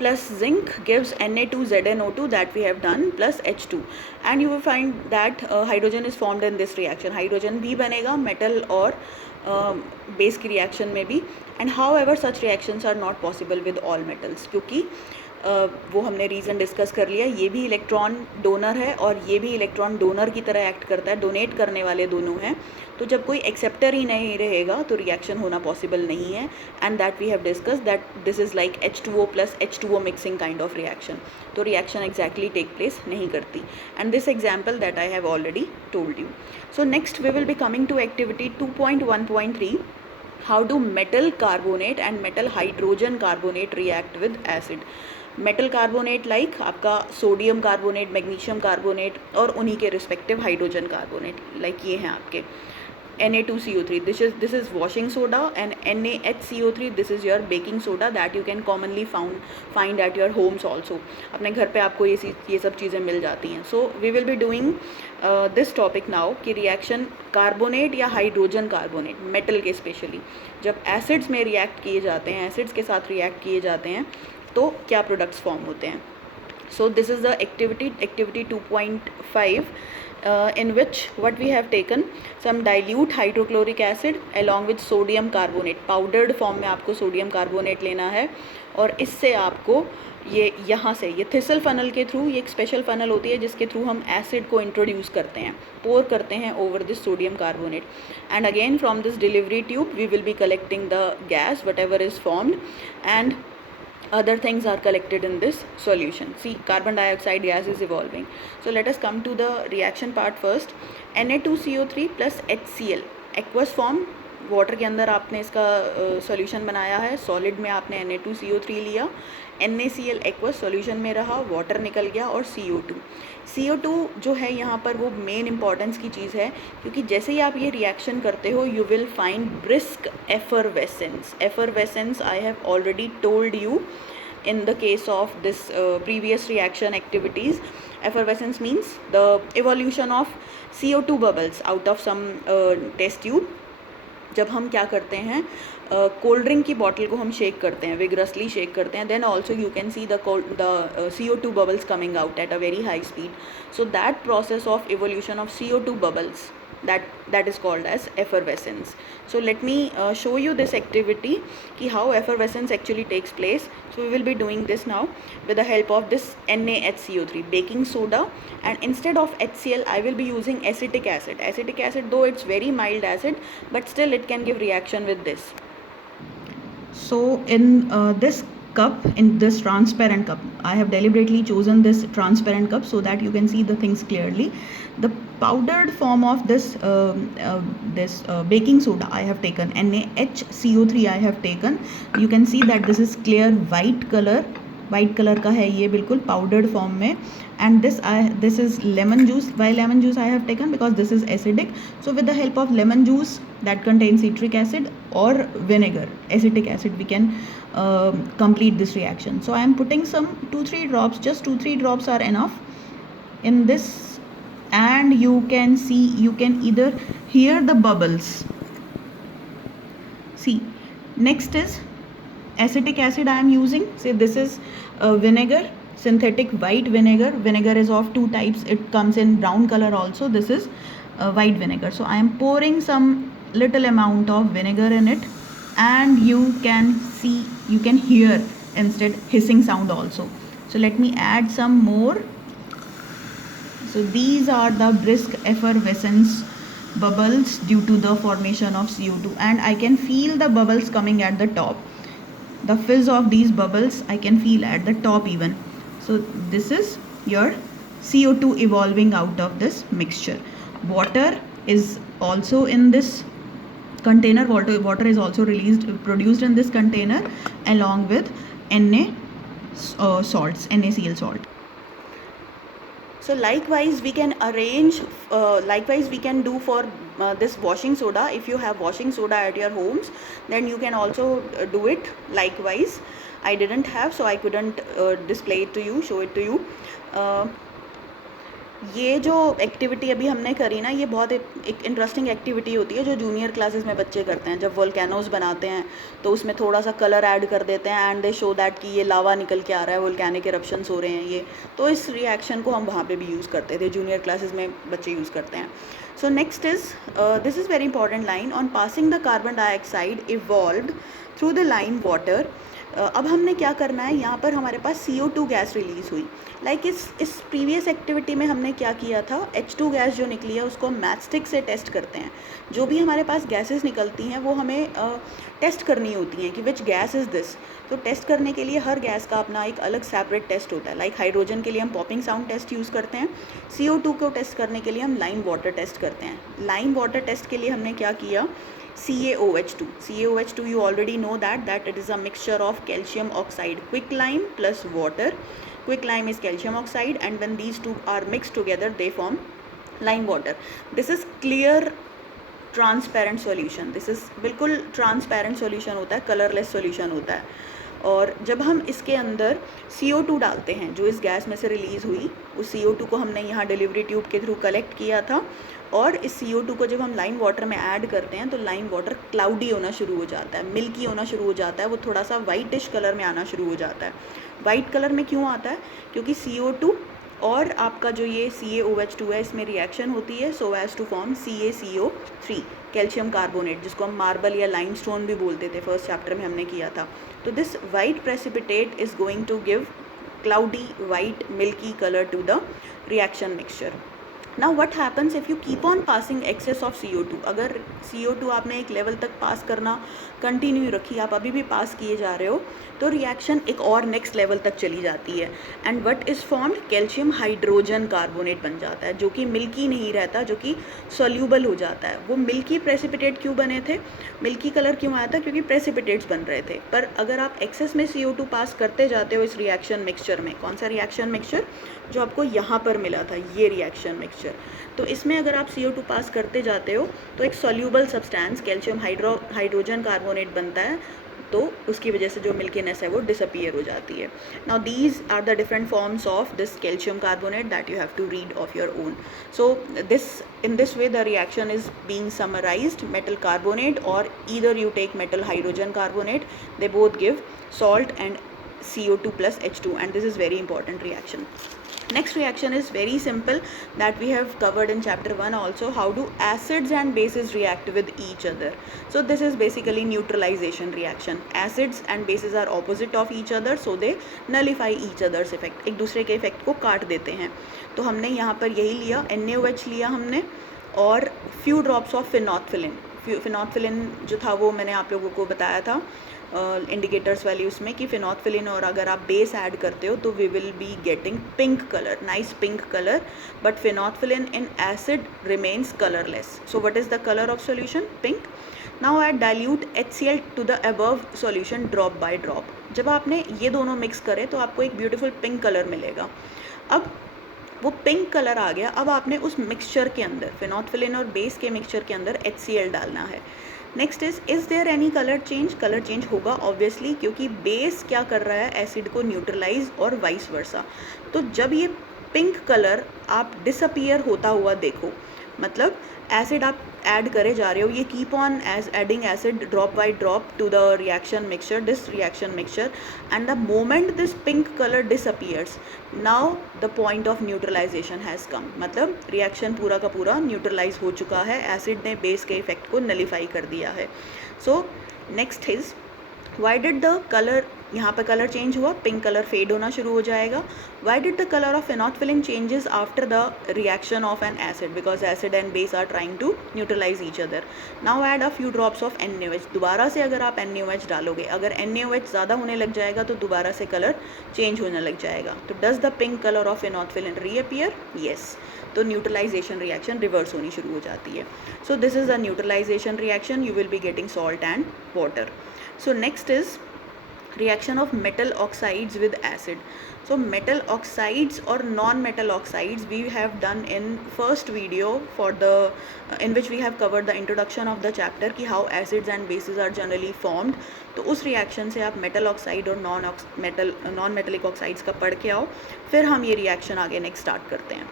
plus zinc gives Na2ZnO2 that we have done plus H2, and you will find that hydrogen is formed in this reaction. Hydrogen भी बनेगा metal और base की reaction में भी. And however such reactions are not possible with all metals, क्योंकि वो हमने reason discuss कर लिया. ये भी इलेक्ट्रॉन डोनर है और ये भी इलेक्ट्रॉन डोनर की तरह एक्ट करता है, डोनेट करने वाले दोनों हैं. तो जब कोई एक्सेप्टर ही नहीं रहेगा तो रिएक्शन होना पॉसिबल नहीं है. And that we have discuss that this is like H2O plus H2O mixing kind of reaction. तो रिएक्शन एग्जैक्टली टेक प्लेस नहीं करती. And this example that I have already told you. So next we will be coming to activity 2.1.3. How do metal carbonate and metal hydrogen carbonate react with acid? Metal carbonate like आपका sodium carbonate, magnesium carbonate और उन्हीं के respective hydrogen carbonate like ये हैं आपके Na2CO3. This is washing soda, and NaHCO3 this is your baking soda that you can commonly find at your homes also. अपने घर पे आपको ये सब चीज़ें मिल जाती हैं. So we will be doing this topic now कि रिएक्शन कार्बोनेट या हाइड्रोजन कार्बोनेट मेटल के स्पेशली जब एसिड्स में रिएक्ट किए जाते हैं, एसिड्स के साथ रिएक्ट किए जाते हैं तो क्या प्रोडक्ट्स फॉर्म होते हैं. So this is the activity 2.5 in which what we have taken some dilute hydrochloric acid along with sodium carbonate. Powdered form में आपको सोडियम कार्बोनेट लेना है और इससे आपको ये यहाँ से ये थिसल फनल के थ्रू, ये एक स्पेशल फनल होती है जिसके थ्रू हम एसिड को इंट्रोड्यूस करते हैं, पोर करते हैं over this sodium carbonate. And again from this delivery tube we will be collecting the gas whatever is formed and other things are collected in this solution. See, carbon dioxide gas is evolving. So let us come to the reaction part first. Na2CO3 plus HCl aqueous form. Water के अंदर आपने इसका solution बनाया है, solid में आपने Na2CO3 लिया, NaCl aqueous solution में रहा, वाटर निकल गया और CO2 जो है यहाँ पर वो मेन इंपॉर्टेंस की चीज़ है, क्योंकि जैसे ही आप ये रिएक्शन करते हो you will find brisk effervescence. Effervescence I have already told you in the case of this previous reaction activities. Effervescence means the evolution of CO2 bubbles out of some test tube. जब हम क्या करते हैं, cold drink की bottle को हम shake करते हैं, विगरसली शेक करते हैं, then also you can see the CO2 bubbles coming out at a very high speed. So that process of evolution of CO2 bubbles, that is called as effervescence. So let me show you this activity ki how effervescence actually takes place. So we will be doing this now with the help of this NaHCO3 baking soda, and instead of HCl I will be using acetic acid. Acetic acid, though it's very mild acid, but still it can give reaction with this. So in this cup, in this transparent cup, I have deliberately chosen this transparent cup so that you can see the things clearly. The powdered form of this baking soda I have taken, NaHCO3 I have taken. You can see that this is clear white color का है ये बिल्कुल powdered form में. and this is lemon juice. Why lemon juice I have taken? Because this is acidic. So with the help of lemon juice that contains citric acid or vinegar, acetic acid, we can complete this reaction. So I am putting some 2-3 drops, just 2-3 drops are enough in this, and you can see, you can either hear the bubbles. See, next is acetic acid I am using. Say this is vinegar, synthetic white vinegar. Vinegar is of 2 types. It comes in brown color also. This is white vinegar. So I am pouring some little amount of vinegar in it, and you can see, you can hear instead hissing sound also. So let me add some more. So these are the brisk effervescence bubbles due to the formation of CO2, and I can feel the bubbles coming at the top. The fizz of these bubbles I can feel at the top even. So this is your CO2 evolving out of this mixture. Water is also in this container. Water is also produced in this container along with salts, NaCl salt. So likewise we can arrange, likewise we can do for this washing soda. If you have washing soda at your homes, then you can also do it likewise. I didn't have, so I couldn't display it to you, show it to you. ये जो activity अभी हमने करी ना, ये बहुत एक interesting activity होती है जो जूनियर क्लासेस में बच्चे करते हैं। जब वोल्केनोज बनाते हैं तो उसमें थोड़ा सा कलर ऐड कर देते हैं एंड दे शो दैट कि ये लावा निकल के आ रहा है, वोल्केनिक इरप्शंस हो रहे हैं ये। तो इस रिएक्शन को हम वहाँ पे भी यूज़ करते थे, जूनियर क्लासेस में बच्चे यूज़ करते हैं। So next is this is very important line, on passing the carbon dioxide evolved through the line water. अब हमने क्या करना है, यहाँ पर हमारे पास CO2 गैस रिलीज़ हुई। लाइक इस प्रीवियस एक्टिविटी में हमने क्या किया था, H2 गैस जो निकली है उसको हम मैचस्टिक से टेस्ट करते हैं। जो भी हमारे पास गैसेस निकलती हैं वो हमें टेस्ट करनी होती हैं कि विच गैस इज़ दिस। तो टेस्ट करने के लिए हर गैस का अपना एक अलग सेपरेट टेस्ट होता है। लाइक हाइड्रोजन के लिए हम पॉपिंग साउंड टेस्ट यूज़ करते हैं, CO2 को टेस्ट करने के लिए हम लाइन वाटर टेस्ट करते हैं। लाइन वाटर टेस्ट के लिए हमने क्या किया, CaOH2. CaOH2, you already know that it is a mixture of calcium oxide quicklime plus water. Quicklime is calcium oxide, and when these two are mixed together they form lime water. This is clear transparent solution. This is बिल्कुल transparent solution होता है, colourless solution होता है। और जब हम इसके अंदर CO2 डालते हैं जो इस गैस में से रिलीज़ हुई, उस CO2 को हमने यहाँ डिलीवरी ट्यूब के थ्रू कलेक्ट किया था, और इस CO2 को जब हम लाइम वाटर में ऐड करते हैं तो लाइम वाटर क्लाउडी होना शुरू हो जाता है, मिल्की होना शुरू हो जाता है, वो थोड़ा सा वाइटिश कलर में आना शुरू हो जाता है। वाइट कलर में क्यों आता है, क्योंकि CO2 और आपका जो ये CaOH2 है इसमें रिएक्शन होती है so as to form CaCO3 calcium carbonate, जिसको हम मार्बल या लाइमस्टोन भी बोलते थे, फर्स्ट चैप्टर में हमने किया था। तो this white precipitate is going to give cloudy white milky color to the reaction mixture. Now what happens if you keep on passing excess of CO2? अगर CO2 आपने एक लेवल तक पास करना कंटिन्यू रखी, आप अभी भी पास किए जा रहे हो, तो रिएक्शन एक और नेक्स्ट लेवल तक चली जाती है and what is formed, calcium hydrogen carbonate बन जाता है, जो कि मिल्की नहीं रहता, जो कि सॉल्यूबल हो जाता है। वो मिल्की प्रेसिपिटेट क्यों बने थे, मिल्की कलर क्यों आया था, क्योंकि प्रेसिपिटेट्स बन रहे थे। पर अगर आप एक्सेस में CO2 पास करते जाते हो इस रिएक्शन मिक्सचर में, कौन सा रिएक्शन मिक्सचर, जो आपको यहाँ पर मिला था ये रिएक्शन मिक्सचर, तो इसमें अगर आप CO2 पास करते जाते हो तो एक soluble substance calcium hydrogen carbonate बनता है, तो उसकी वजह से जो मिल्कीनेस है वो डिसअपियर हो जाती है। Now these are the different forms of this calcium carbonate that you have to read of your own. So in this way the reaction is being summarized, metal carbonate, or either you take metal hydrogen carbonate, they both give salt and CO2 plus H2, and this is very important reaction. Next reaction is very simple that we have covered in chapter 1 also, how do acids and bases react with each other. So this is basically neutralization reaction. Acids and bases are opposite of each other, so they nullify each other's effect, एक दूसरे के effect को काट देते हैं। तो हमने यहाँ पर यही लिया, NaOH लिया हमने, और फ्यू ड्रॉप्स ऑफ फिनॉल्फिलिन। फिनॉल्फिलिन जो था वो मैंने आप लोगों को बताया था इंडिकेटर्स वाली उसमें कि फिनॉल्फिलिन, और अगर आप बेस ऐड करते हो तो we will be getting pink colour, nice pink colour, but phenolphthalein in acid remains colourless. So what is the colour of solution, pink. Now add dilute HCl to the above solution drop by drop. जब आपने ये दोनों mix करे तो आपको एक beautiful pink colour मिलेगा। अब वो पिंक कलर आ गया, अब आपने उस मिक्सचर के अंदर, फिनॉल्फिलिन और बेस के मिक्सचर के अंदर HCl डालना है। Next is there any colour change, colour change होगा ऑब्वियसली, क्योंकि बेस क्या कर रहा है, एसिड को न्यूट्रलाइज और वाइस वर्सा। तो जब ये पिंक कलर आप डिसअपियर होता हुआ देखो, मतलब एसिड आप ऐड करे जा रहे हो, ये keep on adding acid drop by drop to the reaction mixture, this reaction mixture, and the moment this pink colour disappears, now the point of neutralisation has come. मतलब रिएक्शन पूरा का पूरा न्यूट्रलाइज हो चुका है, एसिड ने base के effect को नलीफाई कर दिया है। So next is why did the colour, यहाँ पर कलर चेंज हुआ, पिंक कलर फेड होना शुरू हो जाएगा। Why did the colour of phenolphthalein changes after the reaction of an acid, because acid and base are trying to neutralise each other. Now add a few drops of NaOH। दोबारा से अगर आप NaOH डालोगे, अगर NaOH ज़्यादा होने लग जाएगा तो दोबारा से कलर चेंज होने लग जाएगा। तो does the pink colour of phenolphthalein reappear, yes. तो न्यूट्रलाइजेशन रिएक्शन रिवर्स होनी शुरू हो जाती है। So this is the neutralisation reaction, you will be getting salt and water. So next is reaction of metal oxides with acid. So metal oxides or non-metal oxides we have done in first video for the in which we have covered the introduction of the chapter कि how acids and bases are generally formed. तो उस reaction से आप metal oxide और non metallic oxides का पढ़ के आओ, फिर हम ये रिएक्शन आगे नेक्स्ट स्टार्ट करते हैं।